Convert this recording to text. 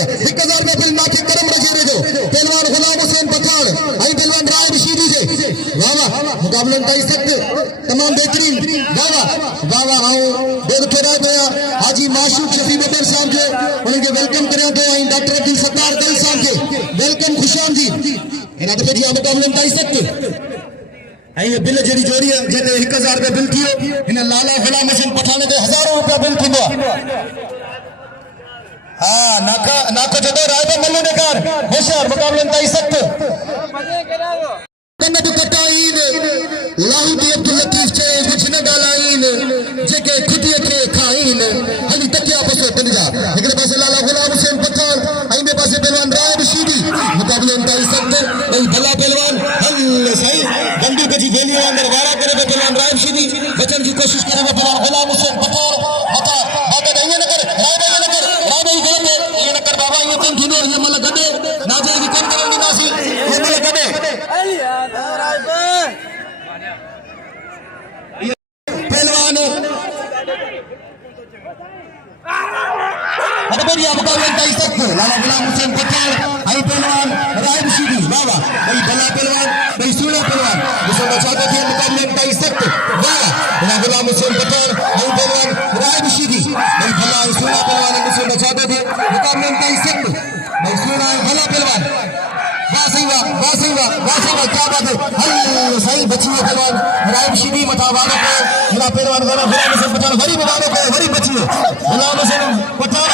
दिया 1000 रुपया फिल्म नाचे करम रशीद जो पहलवान गुलाम हुसैन पठान आई पहलवान राय रशीदी जे वाह वाह मुकाबलन ताई सख्त तमाम बेहतरीन वाह वाह वाह वाह आओ देख के रह गया हाजी माशूक शफी बबर साहब जो उनके वेलकम करें तो आई डॉक्टर अब्दुल सत्तार दिल साहब के वेलकम खुशाम जी इन दफे जी मुकाबलन ताई सख्त आई बिल जड़ी जोड़ी जेते 1000 रुपया बिल थियो इन लाला गुलाम हुसैन पठान के हजारों रुपया बिल थींदो हां नाका नाको जदो राय मल्लू ने कार होशियार मुकाबलन ताई सख्त कन्नत कटाईन लाहौदी अब्दुल लतीफ चे कुछ न गालाइन जेके खुदी के खाइन हली तकिया पसो तलजा एकरे पासे लाला गुलाम हुसैन पठान आई में पासे पहलवान राय रशीदी मुकाबलन ताई सख्त भाई भला पहलवान हल सही बंदी के जी गेली अंदर वारा करे पहलवान राय रशीदी बचन की कोशिश करे पहलवान गुलाम हुसैन पठान बता बात नहीं न कर राय भाई न कर राय भाई गलत है ये न कर बाबा ये तुम थीनो ये मल गडे ना जे की कम करनी नासी ये मल गडे पहलवान अरे बढ़िया मुकाबला ताई सख्त लाला गुलाम हुसैन पठान आई पहलवान राय रशीदी बाबा भाई भला पहलवान भाई सूड़ा पहलवान जिसको चाहते थे मुकाबले ताई सख्त बाबा लाला गुलाम हुसैन पठान आई पहलवान राय रशीदी भाई भला सूड़ा पहलवान जिसको चाहते थे मुकाबले ताई सख्त भाई सूड़ा भला पहलवान क्या बात है हल सही बची है पहलवान राय रशीदी मथा वालों को मेरा पहलवान गुलाम हुसैन पठान वरी बची है गुलाम हुसैन पठान